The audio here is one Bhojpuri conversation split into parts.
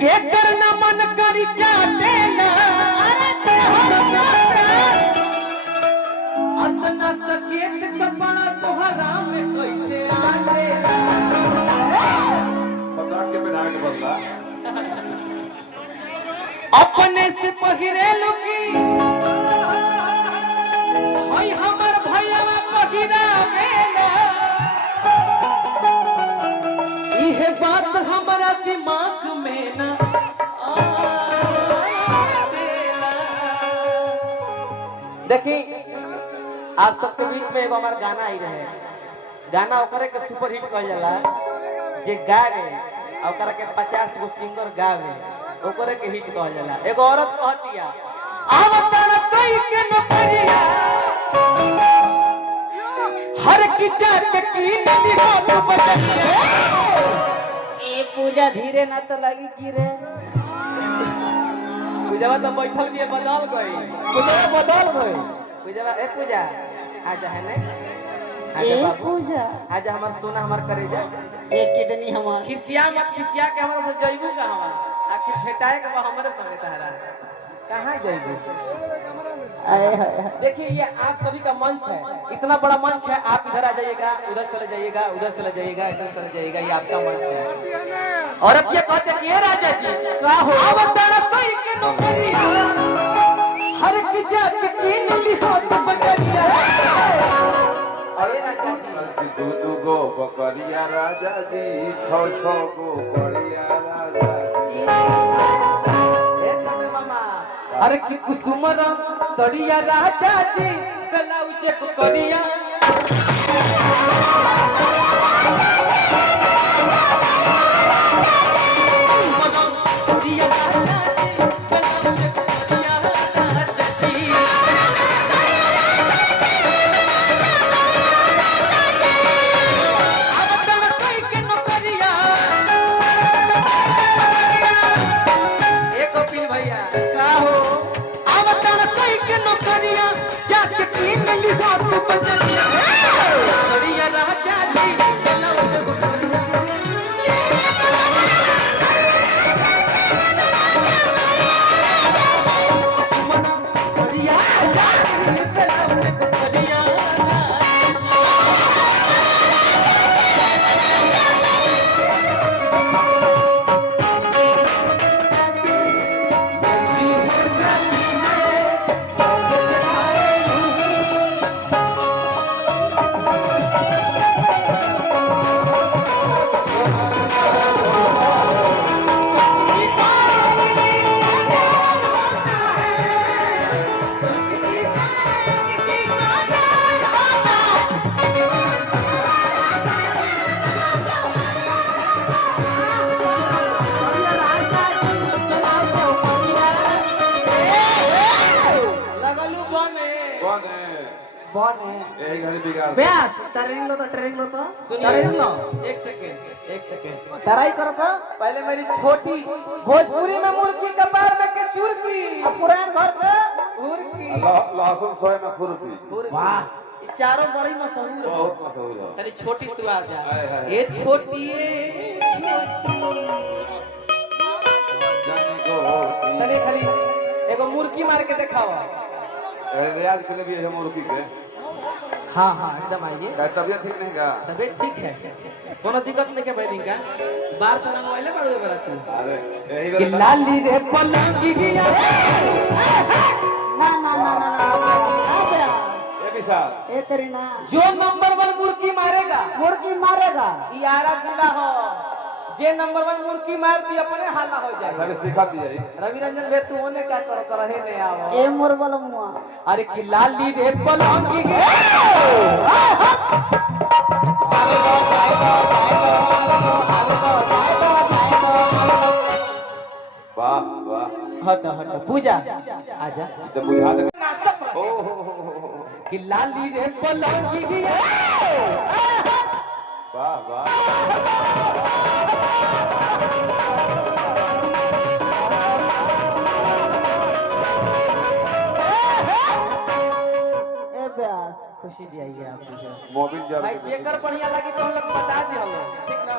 के करना मन करी चाटे ना अतना सकेत कपड़ा तोहरा में कैसे आटे पता के बिना के बदला अपने से पहिरे लुकी भाई हमर भैया पहिरा बेला इहे बात हमारा दिमाग में ना देखी आप सबके बीच में एगो हमारा गाना आई रहे गाना ओकरे के सुपर हिट कहल जाला जे गावे ओकरा के 50 गो सिंगर गावे ओकरे के हिट कहल जाला। एगो औरत कहतिया आवतर कोई के नौकरिया हर की जात की नदी हाथ बदलिए ए पूजा धीरे ना तो लगी की रे पूजा तो बैठल के बदल गई पूजा ए पूजा आजा है ने आजा बाबू पूजा आजा हमार सोना हमार करेजा एक किडनी हमार खिसिया मत खिसिया के हमरा से जइबू कहवा आखिर फेटाए के हमरे संगे तहरा कहां जइबू देखिए ये आप सभी का मंच है इतना बड़ा मंच है आप इधर आ जाइएगा उधर चले जाइएगा उधर चले जाइएगा इधर चले जाइएगा ये आपका मंच है। औरत ये कहते कि ये राजा जी का हो अवतार कोई के नौकरिया हर की जात की नली हाथ बकरिया अरे राजा जी दू दू गो बकरिया राजा जी छो छो गो बकरिया राजा जी ए छोटे मामा अरे की कुसुम रंग सड़िया राजा जी ब्लाउज को करिया यही घड़ी बिगाड़ ब्यास ट्रेनिंग लो तो एक सेकंड तराई करो तो पहले मेरी छोटी भोजपुरी में मुर्गी के पैर में के चुरकी पुरान घर के मुर्गी लहसुन सोए में खुरपी वाह ये चारों बड़ी मशहूर है बहुत मशहूर है अरे छोटी तू आ जा हाय, हाय। ये छोटी जाने को तने खाली एगो मुर्गी मार के दिखावा रियाज के लिए भी है मुर्गी के हाँ हाँ एकदम आइए क्या तबियत ठीक नहीं का तबीयत ठीक है कोनो दिक्कत नहीं के भाई दिन का बार तो मोबाइल पर हुए बरा तू अरे यही कि बेरा लाली रे पलंगी गिया ना ये विशाल ए तेरी ना जो नंबर 1 मुर्गी मारेगा मुर्गी मारेगा यारा जिला हो जे नंबर 1 मुर्गी मार दी अपने हाला हो जाए सारे सिखा दिया रवि रंजन भे तू होने क्या कर रहे नहीं आओ ए मोर बोलो मुआ अरे कि लाली रे पलंगी गे वाह वाह हट पूजा आजा तो बुझा दे नाचत ओ रहे हो कि लाली रे पलंगी गे वाह वाह खुशी दिया आप मुझे मोबिल जब भाई चेकर बढ़िया लगी तो हम लोग बता दिया ठीक ना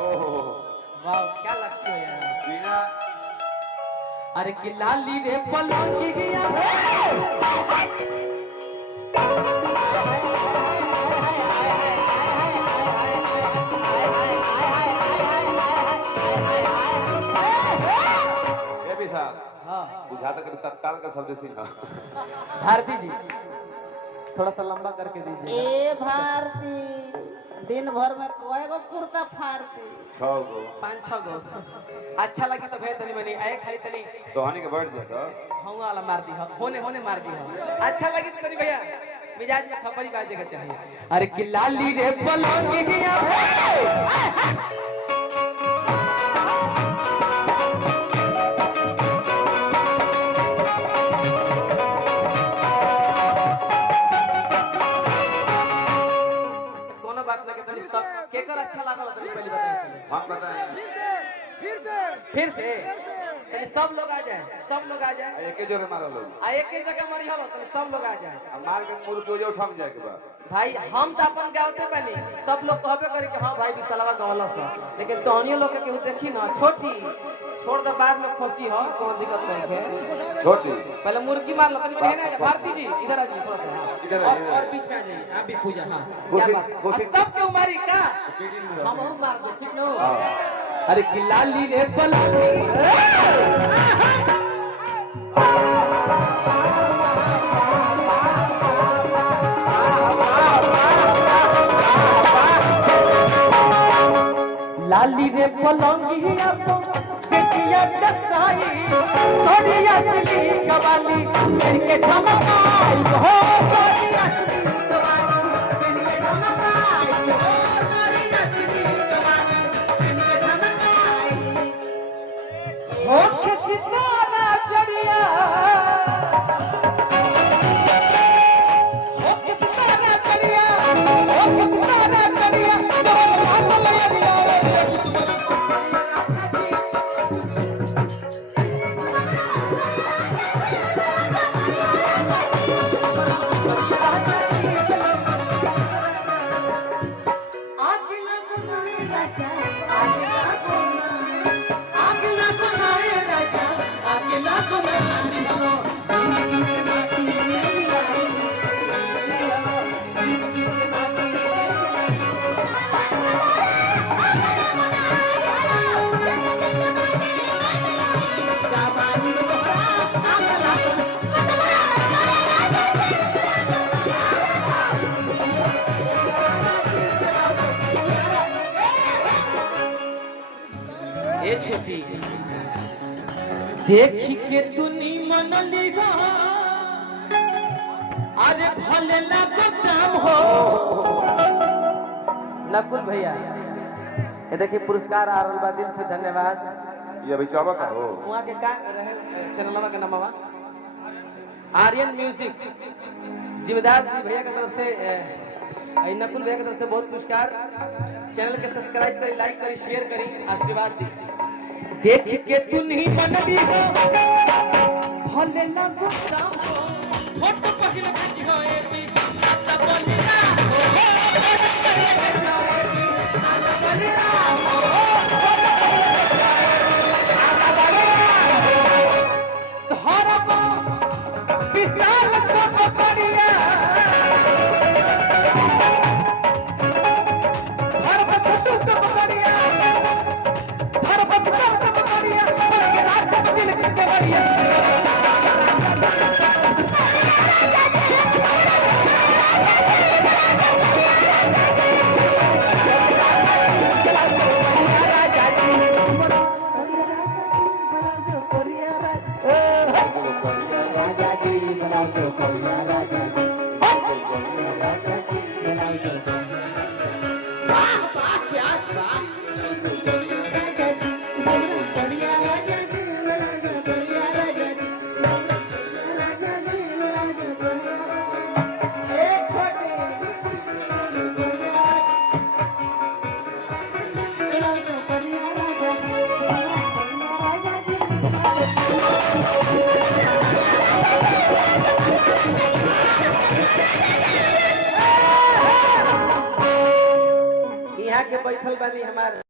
ओहो वाह क्या लगती है अरे कि लाली रे पलंगी गया ये भी साहब हाँ बुझा तक तत्काल का शब्द सिंह भारती जी थोड़ा सा लंबा करके दीजिए। ए भारती दिन भर में कोई गो कुर्ता फाड़ती 6 गो 5-6 गो अच्छा लगी तो भेज तनी मनी आए खाली तनी तोहनी के बैठ जाता हम वाला मार दी होने होने मार दी अच्छा लगी तो तनी भैया मिजाज में खपरी बाजेगा चाहिए। अरे कि लाली रे पलंगी गया केकर अच्छा लागल तनी पहले बताइए। हम बताएं फिर से तनी सब लोग आ जाए सब लोग आ जाए एक ही जोरे मारो लोग आ एक ही जगह मरी हलो तनी सब लोग आ जाए अब मार के मुड़ के उठा में जाए के बाद भाई हम तो अपन गावते बनी सब लोग कहबे करे कि हां भाई विशालवा गवला सा लेकिन तोहनी लोग के केहू देखी ना छोटी छोड़ दे बाद में खुशी हो कोनो दिक्कत नहीं है छोटी पहले मुर्गी मार लो तनी है ना भारती जी इधर आ जाइए थोड़ा सा इधर और बीच में आ जाइए आप भी पूजा हां क्या बात सब के उमारी का हम मार दो ठीक नो अरे कि लाली रे लाली रे पलंगिया बेटिया जसाई सोनिया दिली कवाली करके धमकाई हो सोनिया दिली कवाली करके धमकाई हो सोनिया दिली कवाली करके धमकाई हो किसी तारा चढ़िया हो किसी तारा चढ़िया हो किसी तारा चढ़िया छोटी देखी के तूनी मन लिगा अरे भले लगतम हो नकुल भैया ये देखिए पुरस्कार आ रहल बा दिल से धन्यवाद। ये अभी चौबा का हो वहां के का रहे चैनलवा के नामवा आर्यन म्यूजिक जिम्मेदार जी भैया की तरफ से नकुल भैया की तरफ से बहुत पुरस्कार। चैनल के सब्सक्राइब करी लाइक करी शेयर करी आशीर्वाद दी। देख के तू नहीं बनली हो भले ना गुस्सा हो फोटो पहले बेटी हो एती आता बलिया हो आता बलिया हो धरबा विशाल को पकड़िया धरबा छोटू को पकड़िया यहाँ के बैठल बानी हमारे